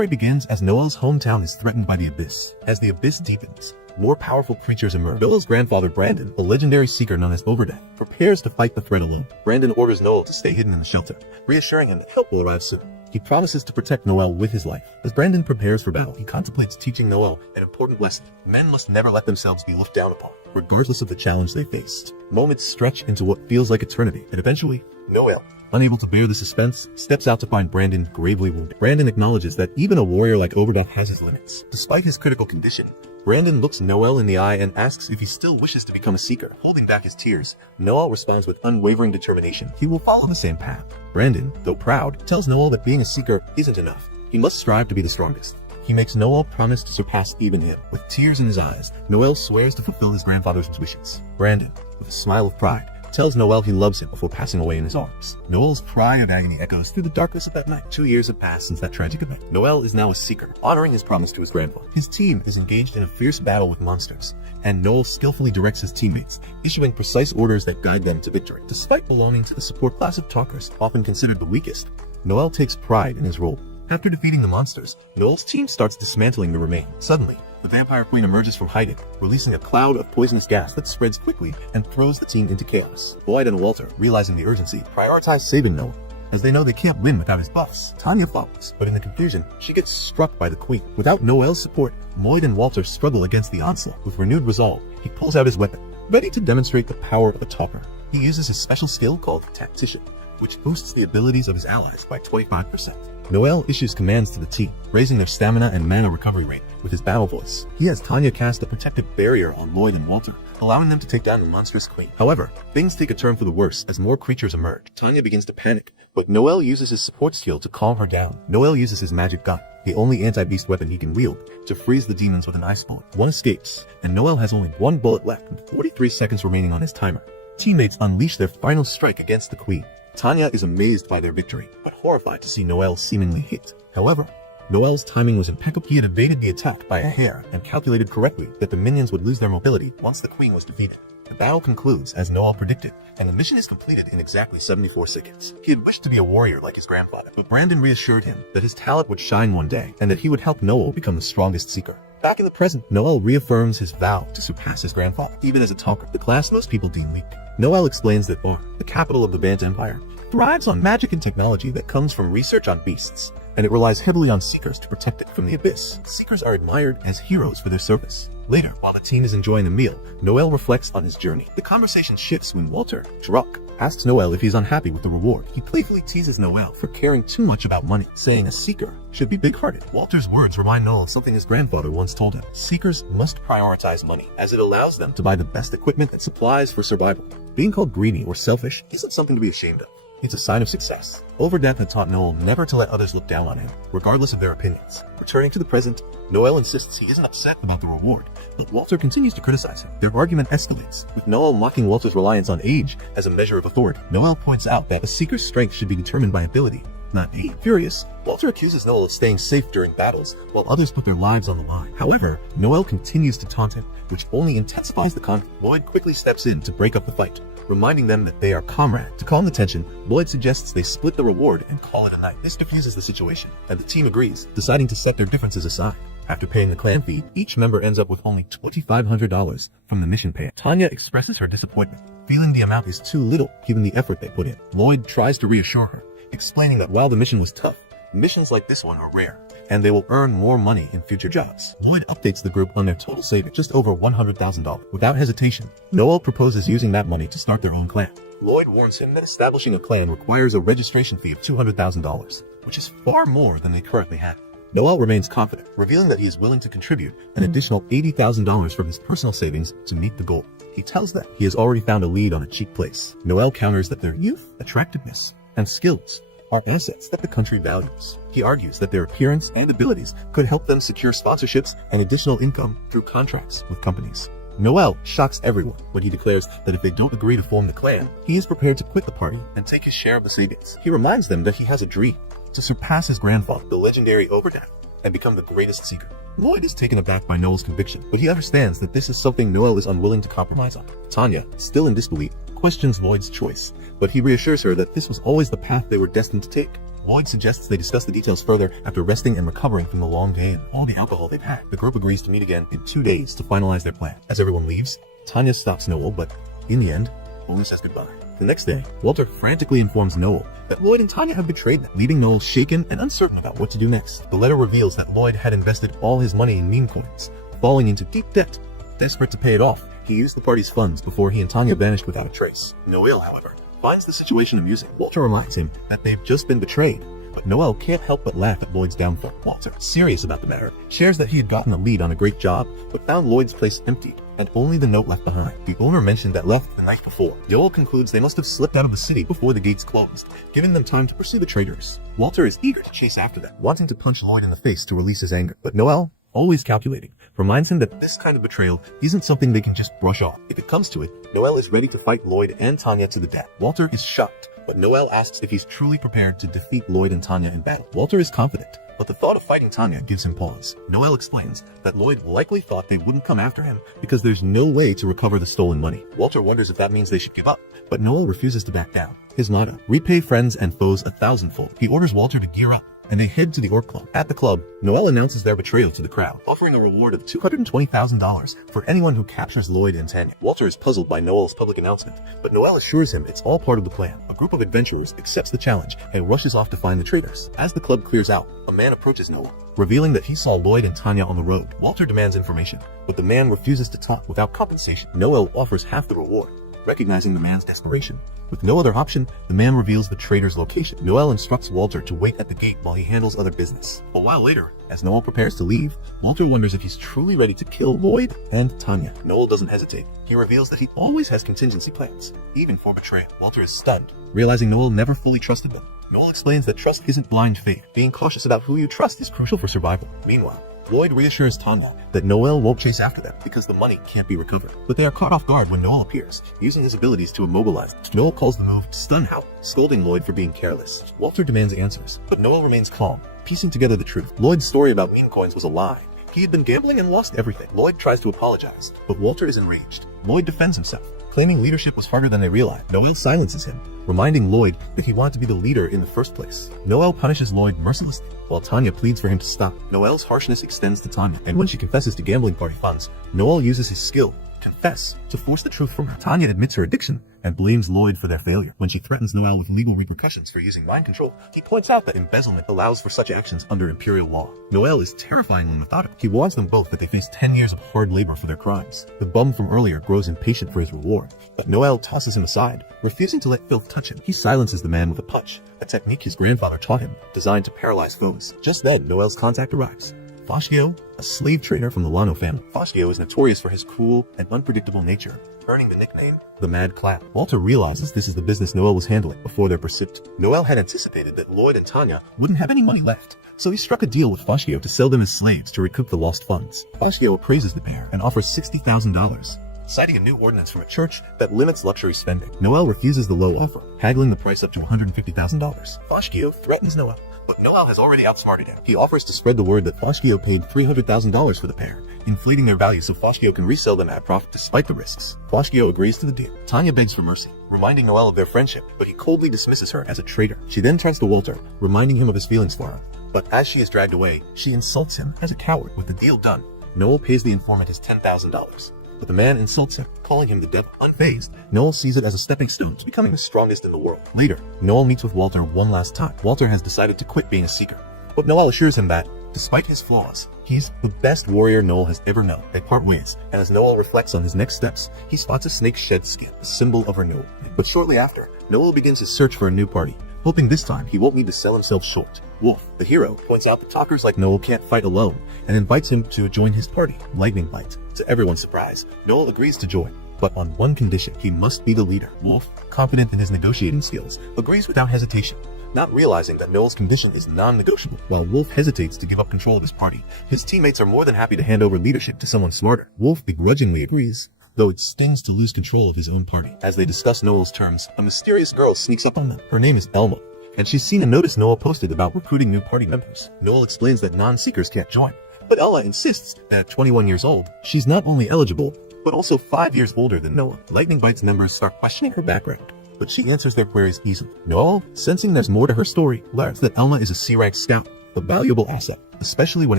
story begins as Noel's hometown is threatened by the Abyss. As the Abyss deepens, more powerful creatures emerge. Noel's grandfather Brandon, a legendary seeker known as Overdeath, prepares to fight the threat alone. Brandon orders Noel to stay hidden in the shelter, reassuring him that help will arrive soon. He promises to protect Noel with his life. As Brandon prepares for battle, he contemplates teaching Noel an important lesson. Men must never let themselves be looked down upon, regardless of the challenge they faced. Moments stretch into what feels like eternity, and eventually, Noel, unable to bear the suspense, steps out to find Brandon gravely wounded. Brandon acknowledges that even a warrior like Overdeath has his limits. Despite his critical condition, Brandon looks Noel in the eye and asks if he still wishes to become a seeker. Holding back his tears, Noel responds with unwavering determination. He will follow the same path. Brandon, though proud, tells Noel that being a seeker isn't enough. He must strive to be the strongest. He makes Noel promise to surpass even him. With tears in his eyes, Noel swears to fulfill his grandfather's wishes. Brandon, with a smile of pride, tells Noel he loves him before passing away in his arms. Noel's cry of agony echoes through the darkness of that night. 2 years have passed since that tragic event. Noel is now a seeker, honoring his promise to his grandfather. His team is engaged in a fierce battle with monsters, and Noel skillfully directs his teammates, issuing precise orders that guide them to victory. Despite belonging to the support class of talkers, often considered the weakest, Noel takes pride in his role. After defeating the monsters, Noel's team starts dismantling the remains. Suddenly, the vampire queen emerges from hiding, releasing a cloud of poisonous gas that spreads quickly and throws the team into chaos. Lloyd and Walter, realizing the urgency, prioritize saving Noel, as they know they can't win without his buffs. Tanya follows, but in the confusion, she gets struck by the queen. Without Noel's support, Lloyd and Walter struggle against the onslaught. With renewed resolve, he pulls out his weapon, ready to demonstrate the power of a talker. He uses his special skill called Tactician, which boosts the abilities of his allies by 25%. Noel issues commands to the team, raising their stamina and mana recovery rate with his battle voice. He has Tanya cast a protective barrier on Lloyd and Walter, allowing them to take down the monstrous queen. However, things take a turn for the worse as more creatures emerge. Tanya begins to panic, but Noel uses his support skill to calm her down. Noel uses his magic gun, the only anti-beast weapon he can wield, to freeze the demons with an ice bullet. One escapes, and Noel has only one bullet left with 43 seconds remaining on his timer. Teammates unleash their final strike against the queen. Tanya is amazed by their victory, but horrified to see Noel seemingly hit. However, Noel's timing was impeccable. He had evaded the attack by a hair and calculated correctly that the minions would lose their mobility once the queen was defeated. The battle concludes as Noel predicted, and the mission is completed in exactly 74 seconds. He had wished to be a warrior like his grandfather, but Brandon reassured him that his talent would shine one day and that he would help Noel become the strongest seeker. Back in the present, Noel reaffirms his vow to surpass his grandfather, even as a talker, the class most people deem weak. Noel explains that Bar, the capital of the Bant Empire, thrives on magic and technology that comes from research on beasts, and it relies heavily on seekers to protect it from the Abyss. Seekers are admired as heroes for their service. Later, while the team is enjoying a meal, Noel reflects on his journey. The conversation shifts when Walter, drunk, asks Noel if he's unhappy with the reward. He playfully teases Noel for caring too much about money, saying a seeker should be big-hearted. Walter's words remind Noel of something his grandfather once told him. Seekers must prioritize money, as it allows them to buy the best equipment and supplies for survival. Being called greedy or selfish isn't something to be ashamed of. It's a sign of success. Overdeath had taught Noel never to let others look down on him, regardless of their opinions. Returning to the present, Noel insists he isn't upset about the reward, but Walter continues to criticize him. Their argument escalates, with Noel mocking Walter's reliance on age as a measure of authority. Noel points out that a seeker's strength should be determined by ability, not age. Furious, Walter accuses Noel of staying safe during battles, while others put their lives on the line. However, Noel continues to taunt him, which only intensifies the conflict. Lloyd quickly steps in to break up the fight, reminding them that they are comrades. To calm the tension, Lloyd suggests they split the reward and call it a night. This diffuses the situation, and the team agrees, deciding to set their differences aside. After paying the clan fee, each member ends up with only $2,500 from the mission payout. Tanya expresses her disappointment, feeling the amount is too little given the effort they put in. Lloyd tries to reassure her, explaining that while the mission was tough, missions like this one are rare, and they will earn more money in future jobs. Lloyd updates the group on their total savings, just over $100,000. Without hesitation, Noel proposes using that money to start their own clan. Lloyd warns him that establishing a clan requires a registration fee of $200,000, which is far more than they currently have. Noel remains confident, revealing that he is willing to contribute an additional $80,000 from his personal savings to meet the goal. He tells them he has already found a lead on a cheap place. Noel counters that their youth, attractiveness, and skills are assets that the country values. He argues that their appearance and abilities could help them secure sponsorships and additional income through contracts with companies. Noel shocks everyone when he declares that if they don't agree to form the clan, he is prepared to quit the party and take his share of the savings. He reminds them that he has a dream to surpass his grandfather, the legendary Overdeath, and become the greatest seeker. Lloyd is taken aback by Noel's conviction, but he understands that this is something Noel is unwilling to compromise on. Tanya, still in disbelief, questions Lloyd's choice, but he reassures her that this was always the path they were destined to take. Lloyd suggests they discuss the details further after resting and recovering from the long day and all the alcohol they've had. The group agrees to meet again in 2 days to finalize their plan. As everyone leaves, Tanya stops Noel, but in the end, only says goodbye. The next day, Walter frantically informs Noel that Lloyd and Tanya have betrayed them, leaving Noel shaken and uncertain about what to do next. The letter reveals that Lloyd had invested all his money in meme coins, falling into deep debt. Desperate to pay it off, he used the party's funds before he and Tanya vanished without a trace. Noel, however, finds the situation amusing. Walter reminds him that they've just been betrayed, but Noel can't help but laugh at Lloyd's downfall. Walter, serious about the matter, shares that he had gotten a lead on a great job, but found Lloyd's place empty, and only the note left behind. The owner mentioned that left the night before. Joel concludes they must have slipped out of the city before the gates closed, giving them time to pursue the traitors. Walter is eager to chase after them, wanting to punch Lloyd in the face to release his anger, but Noel, always calculating, reminds him that this kind of betrayal isn't something they can just brush off. If it comes to it, Noel is ready to fight Lloyd and Tanya to the death. Walter is shocked, but Noel asks if he's truly prepared to defeat Lloyd and Tanya in battle. Walter is confident, but the thought of fighting Tanya gives him pause. Noel explains that Lloyd likely thought they wouldn't come after him because there's no way to recover the stolen money. Walter wonders if that means they should give up, but Noel refuses to back down. His motto, repay friends and foes 1,000-fold. He orders Walter to gear up, and they head to the Orc Club. At the club, Noel announces their betrayal to the crowd, offering a reward of $220,000 for anyone who captures Lloyd and Tanya. Walter is puzzled by Noel's public announcement, but Noel assures him it's all part of the plan. A group of adventurers accepts the challenge and rushes off to find the traitors. As the club clears out, a man approaches Noel, revealing that he saw Lloyd and Tanya on the road. Walter demands information, but the man refuses to talk without compensation. Noel offers half the reward, recognizing the man's desperation. With no other option, the man reveals the traitor's location. Noel instructs Walter to wait at the gate while he handles other business. A while later, as Noel prepares to leave, Walter wonders if he's truly ready to kill Lloyd and Tanya. Noel doesn't hesitate. He reveals that he always has contingency plans, even for betrayal. Walter is stunned, realizing Noel never fully trusted them. Noel explains that trust isn't blind faith. Being cautious about who you trust is crucial for survival. Meanwhile, Lloyd reassures Tanya that Noel won't chase after them because the money can't be recovered. But they are caught off guard when Noel appears, using his abilities to immobilize them. Noel calls the move Stun Howl, scolding Lloyd for being careless. Walter demands answers, but Noel remains calm, piecing together the truth. Lloyd's story about meme coins was a lie. He had been gambling and lost everything. Lloyd tries to apologize, but Walter is enraged. Lloyd defends himself, claiming leadership was harder than they realized. Noel silences him, reminding Lloyd that he wanted to be the leader in the first place. Noel punishes Lloyd mercilessly, while Tanya pleads for him to stop. Noel's harshness extends to Tanya, and when she confesses to gambling party funds, Noel uses his skill, confess, to force the truth from her. Tanya admits her addiction and blames Lloyd for their failure. When she threatens Noel with legal repercussions for using mind control, he points out that embezzlement allows for such actions under imperial law. Noel is terrifyingly methodical. He warns them both that they face 10 years of hard labor for their crimes. The bum from earlier grows impatient for his reward, but Noel tosses him aside, refusing to let filth touch him. He silences the man with a punch, a technique his grandfather taught him, designed to paralyze foes. Just then, Noel's contact arrives. Fashio, a slave trader from the Lano family. Fashio is notorious for his cruel and unpredictable nature, earning the nickname the Mad Clown. Walter realizes this is the business Noel was handling before their pursuit. Noel had anticipated that Lloyd and Tanya wouldn't have any money left, so he struck a deal with Fashio to sell them as slaves to recoup the lost funds. Fashio appraises the pair and offers $60,000. Citing a new ordinance from a church that limits luxury spending. Noel refuses the low offer, haggling the price up to $150,000. Fashio threatens Noel, but Noel has already outsmarted him. He offers to spread the word that Fashio paid $300,000 for the pair, inflating their value so Fashio can resell them at profit despite the risks. Fashio agrees to the deal. Tanya begs for mercy, reminding Noel of their friendship, but he coldly dismisses her as a traitor. She then turns to Walter, reminding him of his feelings for him. But as she is dragged away, she insults him as a coward. With the deal done, Noel pays the informant his $10,000. But the man insults him, calling him the devil. Unfazed, Noel sees it as a stepping stone to becoming the strongest in the world. Later, Noel meets with Walter one last time. Walter has decided to quit being a seeker, but Noel assures him that, despite his flaws, he's the best warrior Noel has ever known. They part ways, and as Noel reflects on his next steps, he spots a snake's shed skin, a symbol of renewal. But shortly after, Noel begins his search for a new party, hoping this time he won't need to sell himself short. Wolf, the hero, points out that talkers like Noel can't fight alone, and invites him to join his party, Lightning Bite. To everyone's surprise, Noel agrees to join, but on one condition: he must be the leader. Wolf, confident in his negotiating skills, agrees without hesitation, not realizing that Noel's condition is non-negotiable. While Wolf hesitates to give up control of his party, his teammates are more than happy to hand over leadership to someone smarter. Wolf begrudgingly agrees, though it stings to lose control of his own party. As they discuss Noel's terms, a mysterious girl sneaks up on them. Her name is Elmo, and she's seen a notice Noel posted about recruiting new party members. Noel explains that non-seekers can't join, but Ella insists that at 21 years old, she's not only eligible, but also 5 years older than Noah. Lightning Bite's members start questioning her background, but she answers their queries easily. Noel, sensing there's more to her story, learns that Elma is a C-rank scout, a valuable asset, especially when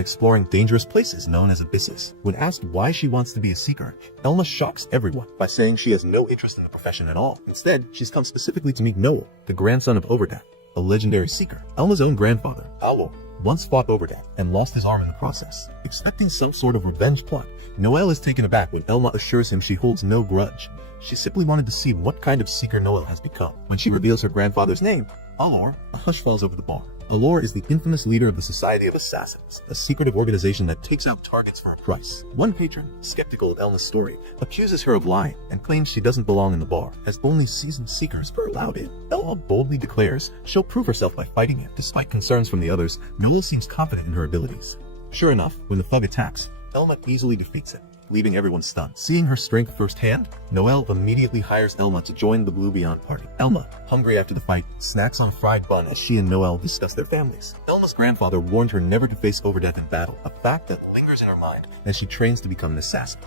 exploring dangerous places known as abysses. When asked why she wants to be a seeker, Elma shocks everyone by saying she has no interest in the profession at all. Instead, she's come specifically to meet Noel, the grandson of Overdeath, a legendary seeker. Elma's own grandfather, Alor, once fought Overdeath and lost his arm in the process. Expecting some sort of revenge plot, Noel is taken aback when Elma assures him she holds no grudge. She simply wanted to see what kind of seeker Noel has become. When she reveals her grandfather's name, Alor, a hush falls over the bar. Alor is the infamous leader of the Society of Assassins, a secretive organization that takes out targets for a price. One patron, skeptical of Elma's story, accuses her of lying and claims she doesn't belong in the bar, as only seasoned seekers are allowed in. Elma boldly declares she'll prove herself by fighting him. Despite concerns from the others, Noel seems confident in her abilities. Sure enough, when the thug attacks, Elma easily defeats him, leaving everyone stunned. Seeing her strength firsthand, Noel immediately hires Elma to join the Blue Beyond party. Elma, hungry after the fight, snacks on a fried bun as she and Noel discuss their families. Elma's grandfather warned her never to face Overdeath in battle, a fact that lingers in her mind as she trains to become an assassin.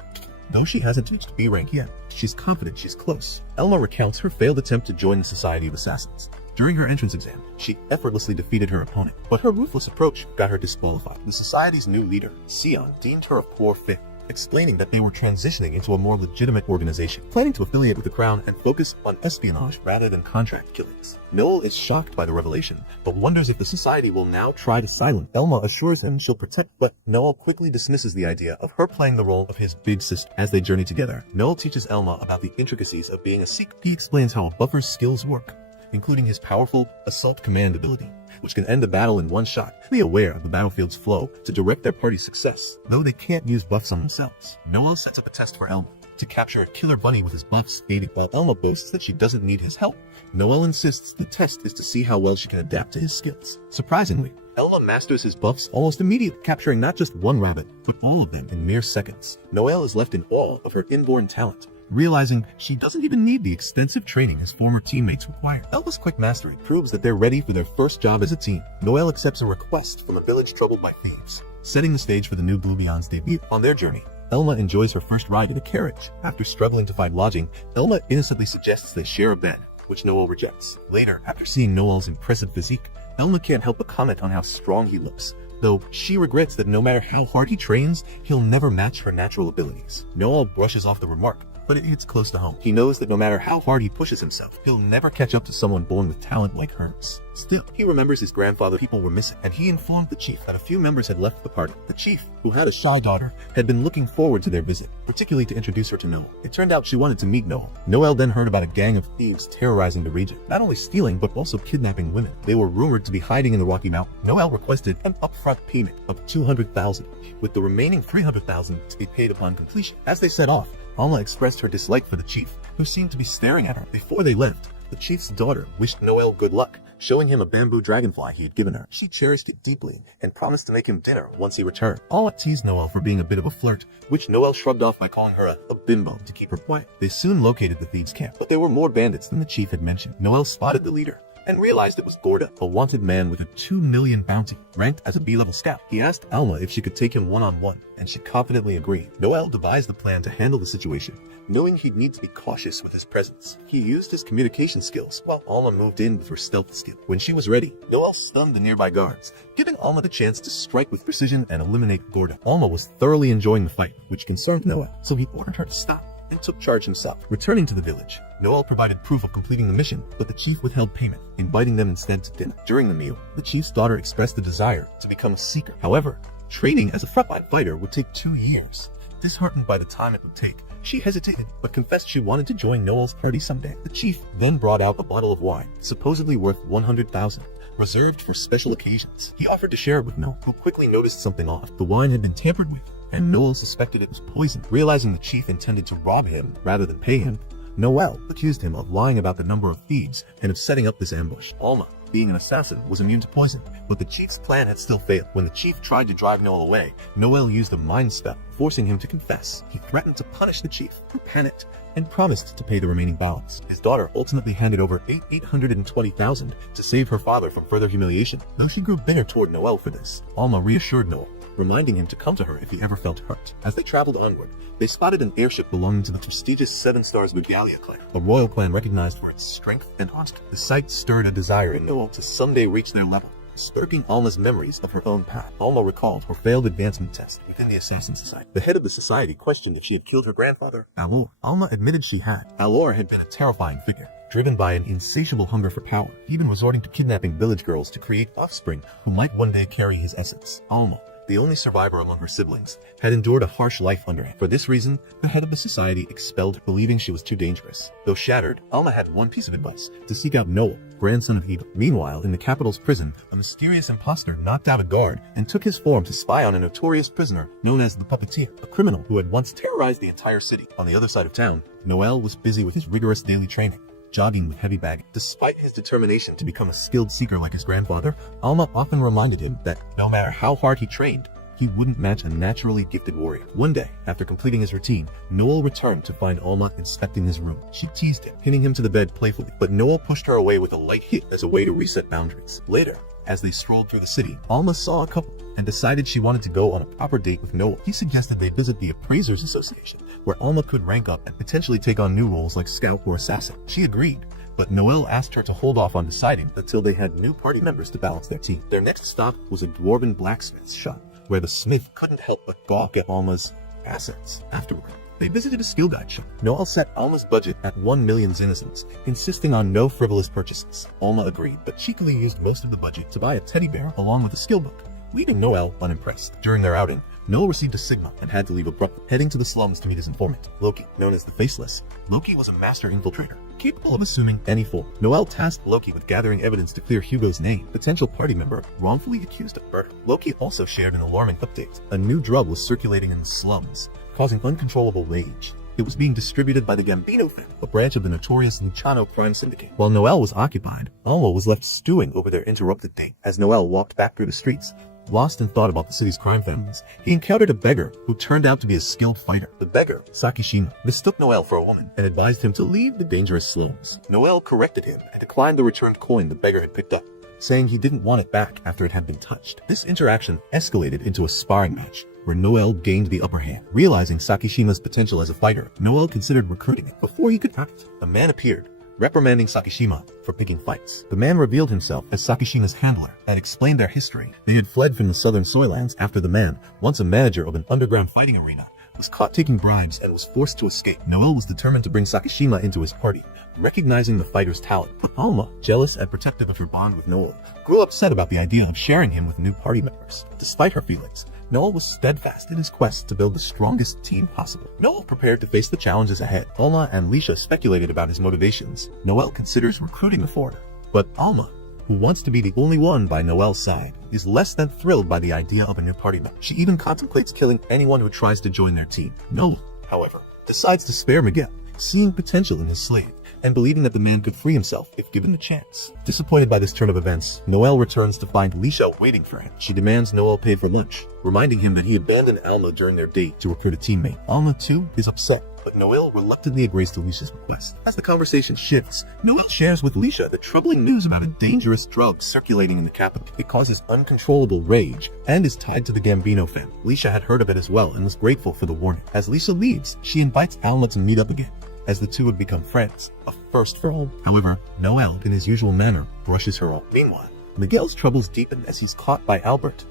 Though she hasn't reached B rank yet, she's confident she's close. Elma recounts her failed attempt to join the Society of Assassins. During her entrance exam, she effortlessly defeated her opponent, but her ruthless approach got her disqualified. The Society's new leader, Sion, deemed her a poor fit, explaining that they were transitioning into a more legitimate organization, planning to affiliate with the Crown and focus on espionage rather than contract killings. Noel is shocked by the revelation, but wonders if the Society will now try to silence. Elma assures him she'll protect, but Noel quickly dismisses the idea of her playing the role of his big sister. As they journey together, Noel teaches Elma about the intricacies of being a seeker. He explains how a buffer's skills work, including his powerful assault command ability, which can end a battle in one shot. Be aware of the battlefield's flow to direct their party's success, though they can't use buffs on themselves. Noel sets up a test for Elma to capture a killer bunny with his buffs fading. While Elma boasts that she doesn't need his help, Noel insists the test is to see how well she can adapt to his skills. Surprisingly, Elma masters his buffs almost immediately, capturing not just one rabbit, but all of them in mere seconds. Noel is left in awe of her inborn talent, realizing she doesn't even need the extensive training his former teammates require. Elma's quick mastery proves that they're ready for their first job as a team. Noel accepts a request from a village troubled by thieves, setting the stage for the new Blue Beyond's debut. On their journey, Elma enjoys her first ride in a carriage. After struggling to find lodging, Elma innocently suggests they share a bed, which Noel rejects. Later, after seeing Noel's impressive physique, Elma can't help but comment on how strong he looks, though she regrets that no matter how hard he trains, he'll never match her natural abilities. Noel brushes off the remark, but it hits close to home. He knows that no matter how hard he pushes himself, he'll never catch up to someone born with talent like hers. Still, he remembers his grandfather people were missing, and he informed the chief that a few members had left the party. The chief, who had a shy daughter, had been looking forward to their visit, particularly to introduce her to Noel. It turned out she wanted to meet Noel. Noel then heard about a gang of thieves terrorizing the region, not only stealing, but also kidnapping women. They were rumored to be hiding in the Rocky Mountains. Noel requested an upfront payment of $200,000, with the remaining $300,000 to be paid upon completion. As they set off, Alma expressed her dislike for the chief, who seemed to be staring at her. Before they left, the chief's daughter wished Noel good luck, showing him a bamboo dragonfly he had given her. She cherished it deeply and promised to make him dinner once he returned. Alma teased Noel for being a bit of a flirt, which Noel shrugged off by calling her a bimbo to keep her quiet. They soon located the thieves' camp, but there were more bandits than the chief had mentioned. Noel spotted the leader and realized it was Gorda, a wanted man with a 2 million bounty, ranked as a B-level scout. He asked Alma if she could take him one-on-one, and she confidently agreed. Noel devised a plan to handle the situation, knowing he'd need to be cautious with his presence. He used his communication skills, while Alma moved in with her stealth skill. When she was ready, Noel stunned the nearby guards, giving Alma the chance to strike with precision and eliminate Gorda. Alma was thoroughly enjoying the fight, which concerned Noel, so he ordered her to stop and took charge himself. Returning to the village, Noel provided proof of completing the mission, but the chief withheld payment, inviting them instead to dinner. During the meal, the chief's daughter expressed the desire to become a seeker. However, training as a frontline fighter would take 2 years. Disheartened by the time it would take, she hesitated, but confessed she wanted to join Noel's party someday. The chief then brought out a bottle of wine, supposedly worth $100,000, reserved for special occasions. He offered to share it with Noel, who quickly noticed something off. The wine had been tampered with, and Noel suspected it was poisoned. Realizing the chief intended to rob him rather than pay him, Noel accused him of lying about the number of thieves and of setting up this ambush. Alma, being an assassin, was immune to poison, but the chief's plan had still failed. When the chief tried to drive Noel away, Noel used a mind spell, forcing him to confess. He threatened to punish the chief, who panicked and promised to pay the remaining balance. His daughter ultimately handed over $820,000 to save her father from further humiliation, though she grew bitter toward Noel for this. Alma reassured Noel reminding him to come to her if he ever felt hurt. As they traveled onward, they spotted an airship belonging to the prestigious Seven Stars Regalia clan, a royal clan recognized for its strength and honesty. The sight stirred a desire in Noel to someday reach their level, sparking Alma's memories of her own path. Alma recalled her failed advancement test within the Assassin Society. The head of the society questioned if she had killed her grandfather, Alor. Alma admitted she had. Alor had been a terrifying figure, driven by an insatiable hunger for power, even resorting to kidnapping village girls to create offspring who might one day carry his essence. Alma, the only survivor among her siblings, had endured a harsh life under him. For this reason, the head of the society expelled her, believing she was too dangerous. Though shattered, Alma had one piece of advice: to seek out Noel, grandson of Eva. Meanwhile, in the capital's prison, a mysterious imposter knocked out a guard and took his form to spy on a notorious prisoner known as the Puppeteer, a criminal who had once terrorized the entire city. On the other side of town, Noel was busy with his rigorous daily training, jogging with heavy baggage. Despite his determination to become a skilled seeker like his grandfather, Alma often reminded him that no matter how hard he trained, he wouldn't match a naturally gifted warrior. One day, after completing his routine, Noel returned to find Alma inspecting his room. She teased him, pinning him to the bed playfully, but Noel pushed her away with a light hit as a way to reset boundaries. Later, as they strolled through the city, Alma saw a couple and decided she wanted to go on a proper date with Noel. He suggested they visit the Appraisers Association, where Alma could rank up and potentially take on new roles like scout or assassin. She agreed, but Noel asked her to hold off on deciding until they had new party members to balance their team. Their next stop was a dwarven blacksmith's shop, where the smith couldn't help but gawk at Alma's assets. Afterward, they visited a skill guide shop. Noel set Alma's budget at 1 million zinizens, insisting on no frivolous purchases. Alma agreed, but cheekily used most of the budget to buy a teddy bear along with a skill book, leaving Noel unimpressed. During their outing, Noel received a signal and had to leave abruptly, heading to the slums to meet his informant, Loki. Known as the Faceless, Loki was a master infiltrator, capable of assuming any form. Noel tasked Loki with gathering evidence to clear Hugo's name, potential party member wrongfully accused of murder. Loki also shared an alarming update. A new drug was circulating in the slums, causing uncontrollable rage. It was being distributed by the Gambino family, a branch of the notorious Luciano crime syndicate. While Noel was occupied, Alma was left stewing over their interrupted date. As Noel walked back through the streets, lost in thought about the city's crime families, he encountered a beggar who turned out to be a skilled fighter. The beggar, Sakishima, mistook Noel for a woman and advised him to leave the dangerous slums. Noel corrected him and declined the returned coin the beggar had picked up, saying he didn't want it back after it had been touched. This interaction escalated into a sparring match, where Noel gained the upper hand. Realizing Sakishima's potential as a fighter, Noel considered recruiting him. Before he could act, a man appeared, reprimanding Sakishima for picking fights. The man revealed himself as Sakishima's handler and explained their history. They had fled from the southern Soylands after the man, once a manager of an underground fighting arena, was caught taking bribes and was forced to escape. Noel was determined to bring Sakishima into his party, recognizing the fighter's talent. But Alma, jealous and protective of her bond with Noel, grew upset about the idea of sharing him with new party members. Despite her feelings, Noel was steadfast in his quest to build the strongest team possible. Noel prepared to face the challenges ahead. Alma and Lisha speculated about his motivations. Noel considers recruiting a foreigner, but Alma, who wants to be the only one by Noel's side, is less than thrilled by the idea of a new party member. She even contemplates killing anyone who tries to join their team. Noel, however, decides to spare Miguel, seeing potential in his slave and believing that the man could free himself if given the chance. Disappointed by this turn of events, Noel returns to find Lisha waiting for him. She demands Noel pay for lunch, reminding him that he abandoned Alma during their date to recruit a teammate. Alma, too, is upset, but Noel reluctantly agrees to Lisha's request. As the conversation shifts, Noel shares with Lisha the troubling news about a dangerous drug circulating in the capital. It causes uncontrollable rage and is tied to the Gambino family. Lisha had heard of it as well and was grateful for the warning. As Lisha leaves, she invites Alma to meet up again, as the two would become friends, a first for all. However, Noel, in his usual manner, brushes her off. Meanwhile, Miguel's troubles deepen as he's caught by Albert,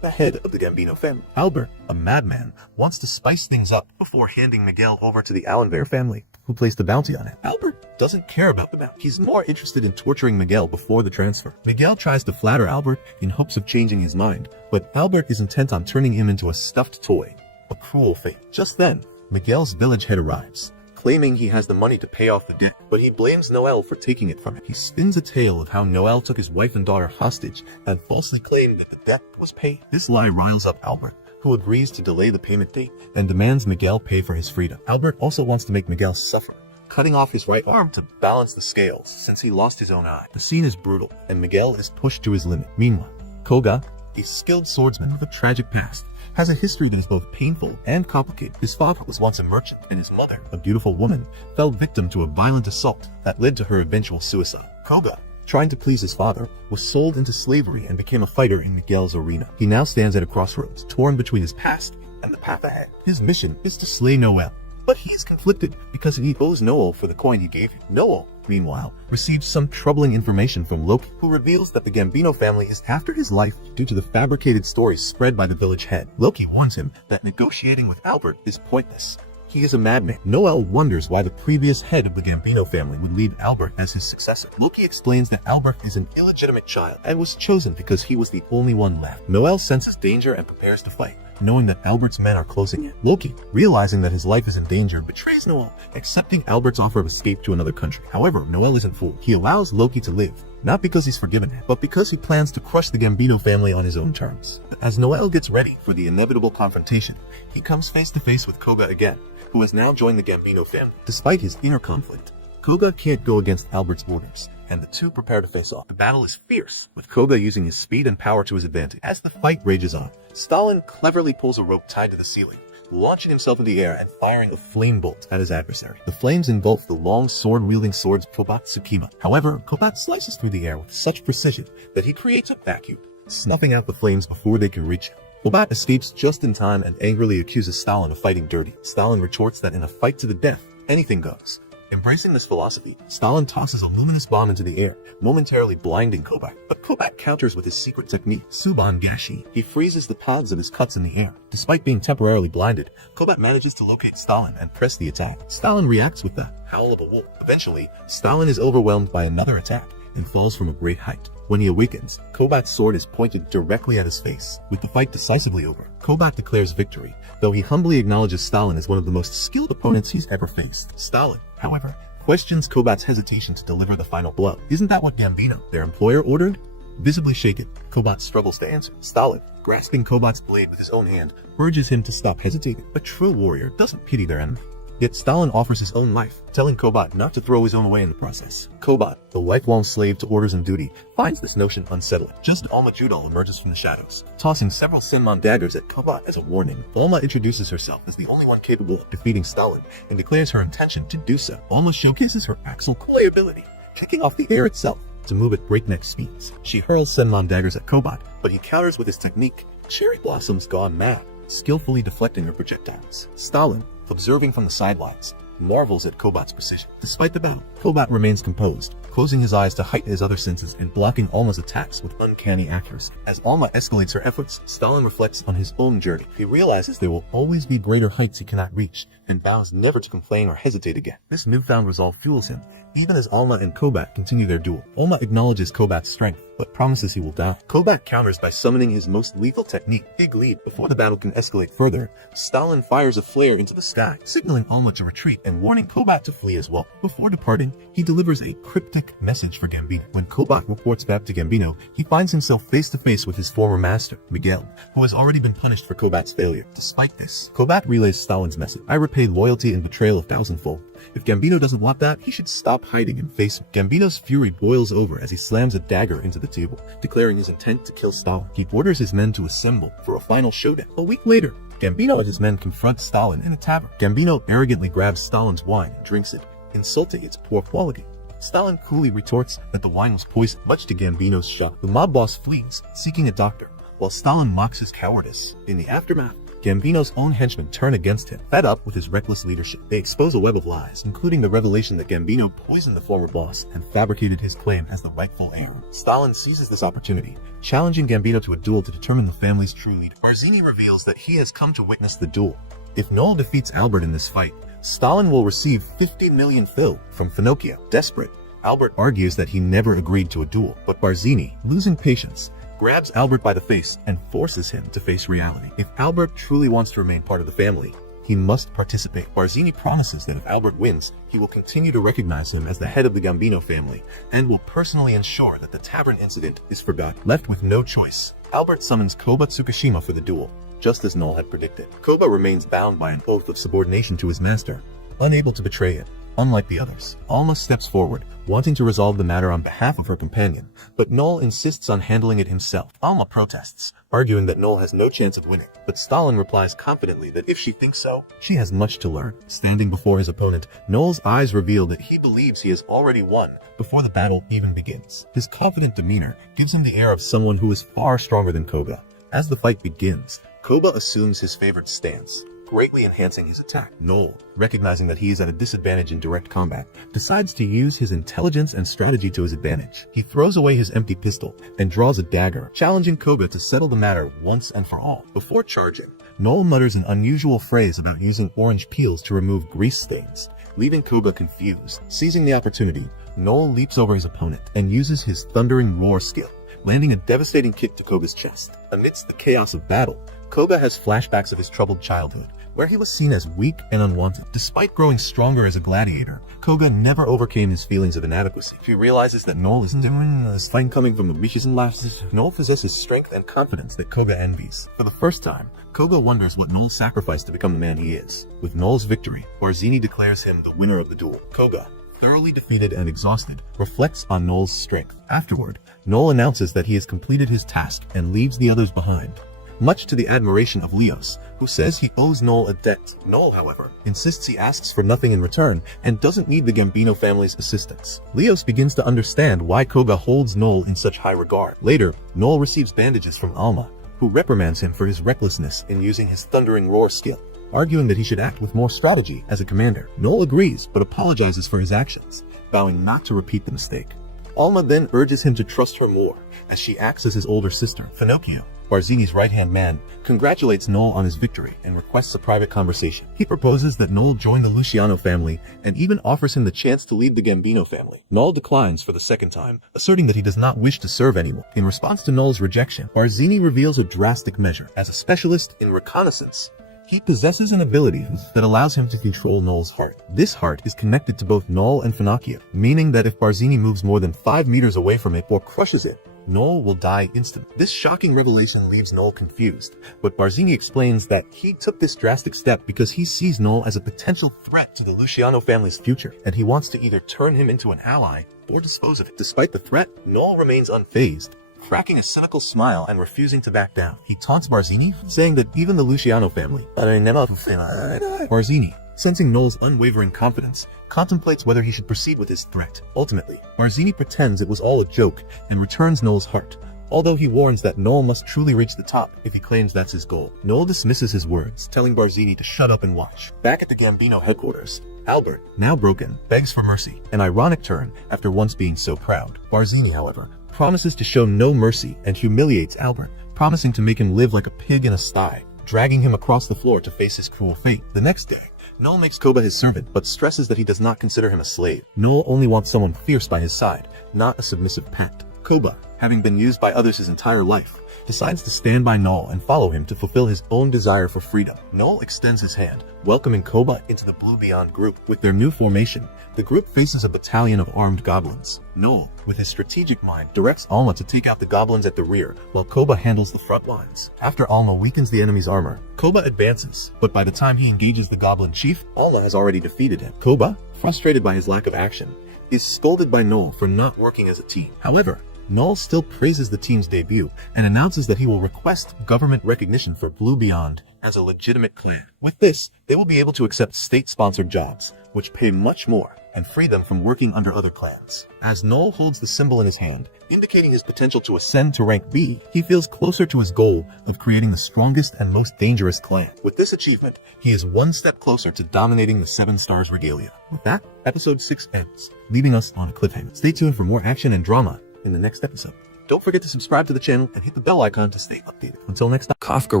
the head of the Gambino family. Albert, a madman, wants to spice things up before handing Miguel over to the Allenbear family, who placed the bounty on him. Albert doesn't care about the bounty. He's more interested in torturing Miguel before the transfer. Miguel tries to flatter Albert in hopes of changing his mind, but Albert is intent on turning him into a stuffed toy. A cruel fate. Just then, Miguel's village head arrives, claiming he has the money to pay off the debt, but he blames Noel for taking it from him. He spins a tale of how Noel took his wife and daughter hostage and falsely claimed that the debt was paid. This lie riles up Albert, who agrees to delay the payment date and demands Miguel pay for his freedom. Albert also wants to make Miguel suffer, cutting off his right arm to balance the scales since he lost his own eye. The scene is brutal, and Miguel is pushed to his limit. Meanwhile, Koga, a skilled swordsman with a tragic past, has a history that is both painful and complicated. His father was once a merchant, and his mother, a beautiful woman, fell victim to a violent assault that led to her eventual suicide. Koga trying to please his father, was sold into slavery and became a fighter in Miguel's arena. He now stands at a crossroads, torn between his past and the path ahead. His mission is to slay Noel, but he is conflicted because he owes Noel for the coin he gave him. Noel, meanwhile, receives some troubling information from Loki, who reveals that the Gambino family is after his life due to the fabricated stories spread by the village head. Loki warns him that negotiating with Albert is pointless. He is a madman. Noel wonders why the previous head of the Gambino family would leave Albert as his successor. Loki explains that Albert is an illegitimate child and was chosen because he was the only one left. Noel senses danger and prepares to fight, knowing that Albert's men are closing in. Loki, realizing that his life is in danger, betrays Noel, accepting Albert's offer of escape to another country. However, Noel isn't fooled. He allows Loki to live, not because he's forgiven him, but because he plans to crush the Gambino family on his own terms. As Noel gets ready for the inevitable confrontation, he comes face to face with Koga again, who has now joined the Gambino family. Despite his inner conflict, Koga can't go against Albert's orders, and the two prepare to face off. The battle is fierce, with Koga using his speed and power to his advantage. As the fight rages on, Stalin cleverly pulls a rope tied to the ceiling, launching himself in the air and firing a flame bolt at his adversary. The flames engulf the long sword-wielding swords Kobat Tsukima. However, Kobat slices through the air with such precision that he creates a vacuum, snuffing out the flames before they can reach him. Kobat escapes just in time and angrily accuses Stalin of fighting dirty. Stalin retorts that in a fight to the death, anything goes. Embracing this philosophy, Stalin tosses a luminous bomb into the air, momentarily blinding Kobat. But Kobat counters with his secret technique, Suban Gashi. He freezes the paths of his cuts in the air. Despite being temporarily blinded, Kobat manages to locate Stalin and press the attack. Stalin reacts with the howl of a wolf. Eventually, Stalin is overwhelmed by another attack and falls from a great height. When he awakens, Kobat's sword is pointed directly at his face. With the fight decisively over, Kobat declares victory, though he humbly acknowledges Stalin as one of the most skilled opponents he's ever faced. Stalin, however, questions Kobat's hesitation to deliver the final blow. Isn't that what Gambino, their employer, ordered? Visibly shaken, Kobat struggles to answer. Stalin, grasping Kobat's blade with his own hand, urges him to stop hesitating. A true warrior doesn't pity their enemy. Yet Stalin offers his own life, telling Kobat not to throw his own away in the process. Kobat, the lifelong slave to orders and duty, finds this notion unsettling. Just Alma Judal emerges from the shadows, tossing several Senmon daggers at Kobat as a warning. Alma introduces herself as the only one capable of defeating Stalin and declares her intention to do so. Alma showcases her Axel Kule ability, kicking off the air itself to move at breakneck speeds. She hurls Senmon daggers at Kobat, but he counters with his technique, Cherry Blossoms Gone Mad, skillfully deflecting her projectiles. Stalin, observing from the sidelines, marvels at Kobat's precision. Despite the battle, Kobat remains composed, closing his eyes to heighten his other senses and blocking Alma's attacks with uncanny accuracy. As Alma escalates her efforts, Stalin reflects on his own journey. He realizes there will always be greater heights he cannot reach, and vows never to complain or hesitate again. This newfound resolve fuels him, even as Alma and Kobat continue their duel. Alma acknowledges Kobat's strength, but promises he will die. Kobat counters by summoning his most lethal technique, Big Leap. Before the battle can escalate further, Stalin fires a flare into the sky, signaling Alma to retreat and warning Kobat to flee as well. Before departing, he delivers a cryptic message for Gambino. When Kobat reports back to Gambino, he finds himself face to face with his former master, Miguel, who has already been punished for Kobat's failure. Despite this, Kobat relays Stalin's message. I repay loyalty and betrayal 1,000-fold. If Gambino doesn't want that, he should stop hiding and face him. Gambino's fury boils over as he slams a dagger into the table, declaring his intent to kill Stalin. He orders his men to assemble for a final showdown. A week later, Gambino and his men confront Stalin in a tavern. Gambino arrogantly grabs Stalin's wine and drinks it, insulting its poor quality. Stalin coolly retorts that the wine was poisoned, much to Gambino's shock. The mob boss flees, seeking a doctor, while Stalin mocks his cowardice. In the aftermath, Gambino's own henchmen turn against him. Fed up with his reckless leadership, they expose a web of lies, including the revelation that Gambino poisoned the former boss and fabricated his claim as the rightful heir. Stalin seizes this opportunity, challenging Gambino to a duel to determine the family's true leader. Barzini reveals that he has come to witness the duel. If Noel defeats Albert in this fight, Stalin will receive 50 million fil from Finocchio. Desperate, Albert argues that he never agreed to a duel, but Barzini, losing patience, grabs Albert by the face and forces him to face reality. If Albert truly wants to remain part of the family, he must participate. Barzini promises that if Albert wins, he will continue to recognize him as the head of the Gambino family and will personally ensure that the tavern incident is forgotten. Left with no choice, Albert summons Koba Tsukishima for the duel, just as Noel had predicted. Koba remains bound by an oath of subordination to his master, unable to betray it. unlike the others. Alma steps forward, wanting to resolve the matter on behalf of her companion, but Noel insists on handling it himself. Alma protests, arguing that Noel has no chance of winning, but Stalin replies confidently that if she thinks so, she has much to learn. Standing before his opponent, Noel's eyes reveal that he believes he has already won before the battle even begins. His confident demeanor gives him the air of someone who is far stronger than Koga. As the fight begins, Koga assumes his favorite stance, greatly enhancing his attack. Noel, recognizing that he is at a disadvantage in direct combat, decides to use his intelligence and strategy to his advantage. He throws away his empty pistol and draws a dagger, challenging Koga to settle the matter once and for all. Before charging, Noel mutters an unusual phrase about using orange peels to remove grease stains, leaving Koga confused. Seizing the opportunity, Noel leaps over his opponent and uses his thundering roar skill, landing a devastating kick to Koga's chest. Amidst the chaos of battle, Koga has flashbacks of his troubled childhood, where he was seen as weak and unwanted. Despite growing stronger as a gladiator, Koga never overcame his feelings of inadequacy. He realizes that Noel is doing this fight coming from the weakest and last. Noel possesses strength and confidence that Koga envies. For the first time, Koga wonders what Noel sacrificed to become the man he is. With Noel's victory, Barzini declares him the winner of the duel. Koga, thoroughly defeated and exhausted, reflects on Noel's strength. Afterward, Noel announces that he has completed his task and leaves the others behind, much to the admiration of Leos, who says he owes Noel a debt. Noel, however, insists he asks for nothing in return and doesn't need the Gambino family's assistance. Leos begins to understand why Koga holds Noel in such high regard. Later, Noel receives bandages from Alma, who reprimands him for his recklessness in using his thundering roar skill, arguing that he should act with more strategy as a commander. Noel agrees, but apologizes for his actions, vowing not to repeat the mistake. Alma then urges him to trust her more, as she acts as his older sister. Finocchio, Barzini's right-hand man, congratulates Noel on his victory and requests a private conversation. He proposes that Noel join the Luciano family and even offers him the chance to lead the Gambino family. Noel declines for the second time, asserting that he does not wish to serve anymore. In response to Noel's rejection, Barzini reveals a drastic measure. As a specialist in reconnaissance, he possesses an ability that allows him to control Noel's heart. This heart is connected to both Noel and Finocchio, meaning that if Barzini moves more than 5 meters away from it or crushes it, Noel will die instantly. This shocking revelation leaves Noel confused, but Barzini explains that he took this drastic step because he sees Noel as a potential threat to the Luciano family's future, and he wants to either turn him into an ally or dispose of it. Despite the threat, Noel remains unfazed, cracking a cynical smile and refusing to back down. He taunts Barzini, saying that even the Luciano family, Barzini, sensing Noel's unwavering confidence, contemplates whether he should proceed with his threat. Ultimately, Barzini pretends it was all a joke and returns Noel's heart, although he warns that Noel must truly reach the top if he claims that's his goal. Noel dismisses his words, telling Barzini to shut up and watch. Back at the Gambino headquarters, Albert, now broken, begs for mercy, an ironic turn after once being so proud. Barzini, however, promises to show no mercy and humiliates Albert, promising to make him live like a pig in a sty, dragging him across the floor to face his cruel fate. The next day, Noel makes Koba his servant, but stresses that he does not consider him a slave. Noel only wants someone fierce by his side, not a submissive pet. Koba, having been used by others his entire life, decides to stand by Noel and follow him to fulfill his own desire for freedom. Noel extends his hand, welcoming Koba into the Blue Beyond group. With their new formation, the group faces a battalion of armed goblins. Noel, with his strategic mind, directs Alma to take out the goblins at the rear, while Koba handles the front lines. After Alma weakens the enemy's armor, Koba advances, but by the time he engages the goblin chief, Alma has already defeated him. Koba, frustrated by his lack of action, is scolded by Noel for not working as a team. However, Noel still praises the team's debut and announces that he will request government recognition for Blue Beyond as a legitimate clan. With this, they will be able to accept state-sponsored jobs, which pay much more and free them from working under other clans. As Noel holds the symbol in his hand, indicating his potential to ascend to rank B, he feels closer to his goal of creating the strongest and most dangerous clan. With this achievement, he is one step closer to dominating the 7 Stars regalia. With that, episode 6 ends, leaving us on a cliffhanger. Stay tuned for more action and drama in the next episode. Don't forget to subscribe to the channel and hit the bell icon to stay updated. Until next time. Kafka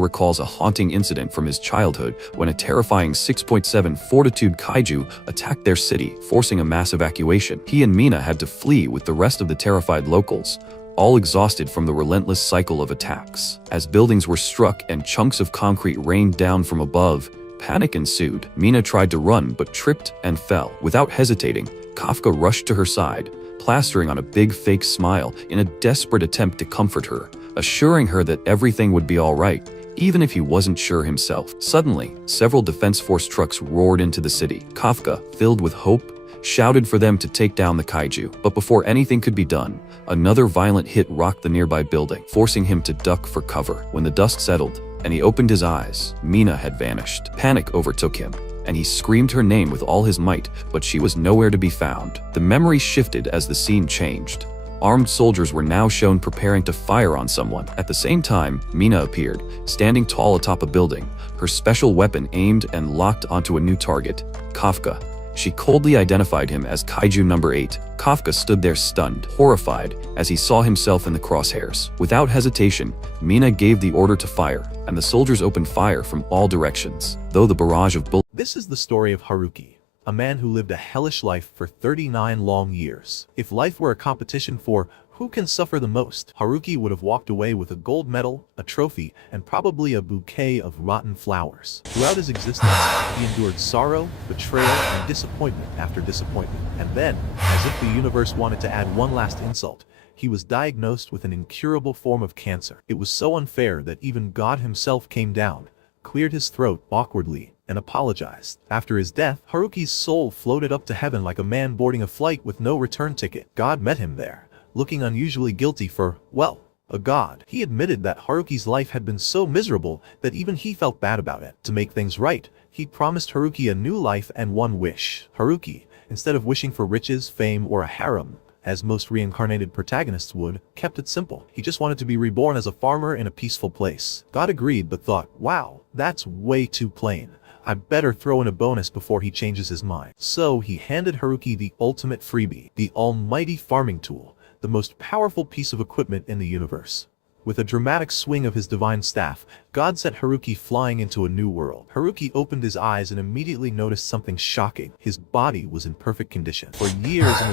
recalls a haunting incident from his childhood when a terrifying 6.7 fortitude kaiju attacked their city, forcing a mass evacuation. He and Mina had to flee with the rest of the terrified locals, all exhausted from the relentless cycle of attacks. As buildings were struck and chunks of concrete rained down from above, panic ensued. Mina tried to run but tripped and fell. Without hesitating, Kafka rushed to her side, plastering on a big fake smile in a desperate attempt to comfort her, assuring her that everything would be all right, even if he wasn't sure himself. Suddenly, several Defense Force trucks roared into the city. Kafka, filled with hope, shouted for them to take down the kaiju. But before anything could be done, another violent hit rocked the nearby building, forcing him to duck for cover. When the dust settled and he opened his eyes, Mina had vanished. Panic overtook him, and he screamed her name with all his might, but she was nowhere to be found. The memory shifted as the scene changed. Armed soldiers were now shown preparing to fire on someone. At the same time, Mina appeared, standing tall atop a building, her special weapon aimed and locked onto a new target, Kafka. She coldly identified him as Kaiju number 8. Kafka stood there stunned, horrified, as he saw himself in the crosshairs. Without hesitation, Mina gave the order to fire, and the soldiers opened fire from all directions. Though the barrage of bullets... This is the story of Haruki, a man who lived a hellish life for 39 long years. If life were a competition for who can suffer the most, Haruki would have walked away with a gold medal, a trophy, and probably a bouquet of rotten flowers. Throughout his existence, he endured sorrow, betrayal, and disappointment after disappointment. And then, as if the universe wanted to add one last insult, he was diagnosed with an incurable form of cancer. It was so unfair that even God himself came down, cleared his throat awkwardly, and apologized. After his death, Haruki's soul floated up to heaven like a man boarding a flight with no return ticket. God met him there, looking unusually guilty for, well, a god. He admitted that Haruki's life had been so miserable that even he felt bad about it. To make things right, he promised Haruki a new life and one wish. Haruki, instead of wishing for riches, fame, or a harem, as most reincarnated protagonists would, kept it simple. He just wanted to be reborn as a farmer in a peaceful place. God agreed but thought, wow, that's way too plain. I better throw in a bonus before he changes his mind. So he handed Haruki the ultimate freebie, the almighty farming tool, the most powerful piece of equipment in the universe. With a dramatic swing of his divine staff, God sent Haruki flying into a new world. Haruki opened his eyes and immediately noticed something shocking. His body was in perfect condition. For years in the